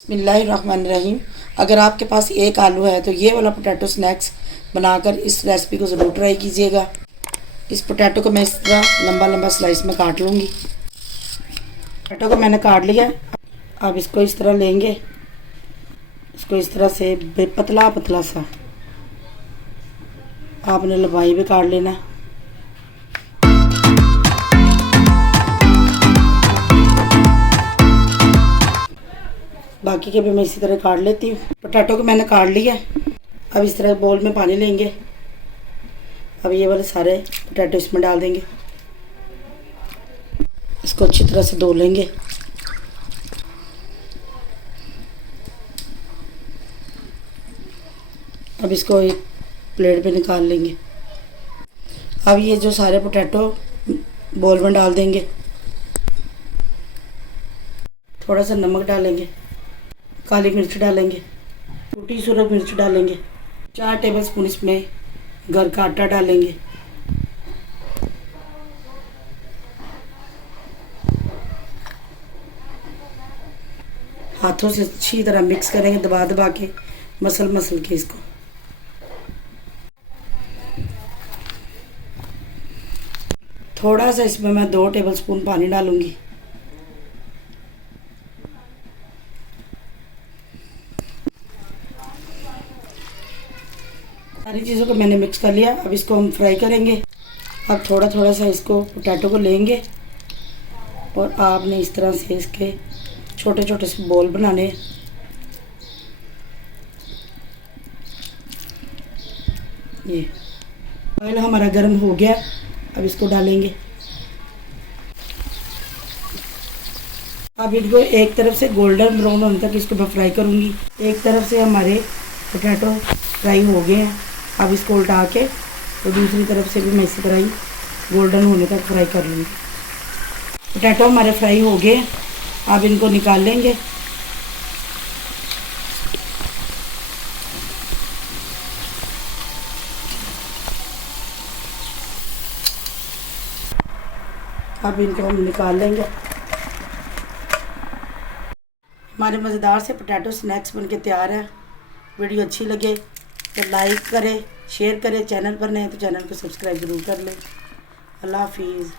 बिस्मिल्लाहिर्रहमानिर्रहीम। अगर आपके पास एक आलू है तो ये वाला पोटैटो स्नैक्स बनाकर इस रेसिपी को ज़रूर ट्राई कीजिएगा। इस पोटैटो को मैं इस तरह लंबा लंबा स्लाइस में काट लूँगी। पोटैटो को मैंने काट लिया। अब इसको इस तरह लेंगे, इसको इस तरह से पतला पतला सा आपने लंबाई भी काट लेना। बाकी के भी मैं इसी तरह काट लेती हूँ। पोटैटो को मैंने काट लिया। अब इस तरह बोल में पानी लेंगे। अब ये वाले सारे पोटैटो इसमें डाल देंगे। इसको अच्छी तरह से धो लेंगे। अब इसको एक प्लेट पे निकाल लेंगे। अब ये जो सारे पोटैटो बोल में डाल देंगे। थोड़ा सा नमक डालेंगे, काली मिर्च डालेंगे, टूटी सूरज मिर्च डालेंगे, 4 टेबलस्पून इसमें घर का आटा डालेंगे। हाथों से अच्छी तरह मिक्स करेंगे, दबा दबा के मसल के इसको। थोड़ा सा इसमें मैं 2 टेबलस्पून पानी डालूंगी। सारी चीज़ों को मैंने मिक्स कर लिया। अब इसको हम फ्राई करेंगे। अब थोड़ा थोड़ा सा इसको पोटैटो को लेंगे और आपने इस तरह से इसके छोटे छोटे से बॉल बनाने। ये ऑयल हमारा गर्म हो गया। अब इसको डालेंगे। अब इनको एक तरफ से गोल्डन ब्राउन होने तक इसको मैं फ्राई करूँगी। एक तरफ से हमारे पोटैटो फ्राई हो गए हैं। अब इसको उल्टा के तो दूसरी तरफ से भी मैं इसी तरह ही गोल्डन होने तक फ्राई कर लूँगी। पोटैटो हमारे फ्राई हो गए। अब इनको निकाल लेंगे। अब इनको हम निकाल लेंगे। हमारे मज़ेदार से पोटैटो स्नैक्स बनके तैयार है। वीडियो अच्छी लगे तो लाइक करें, शेयर करें। चैनल पर नए तो चैनल को सब्सक्राइब ज़रूर कर लें। अल्लाह हाफिज़।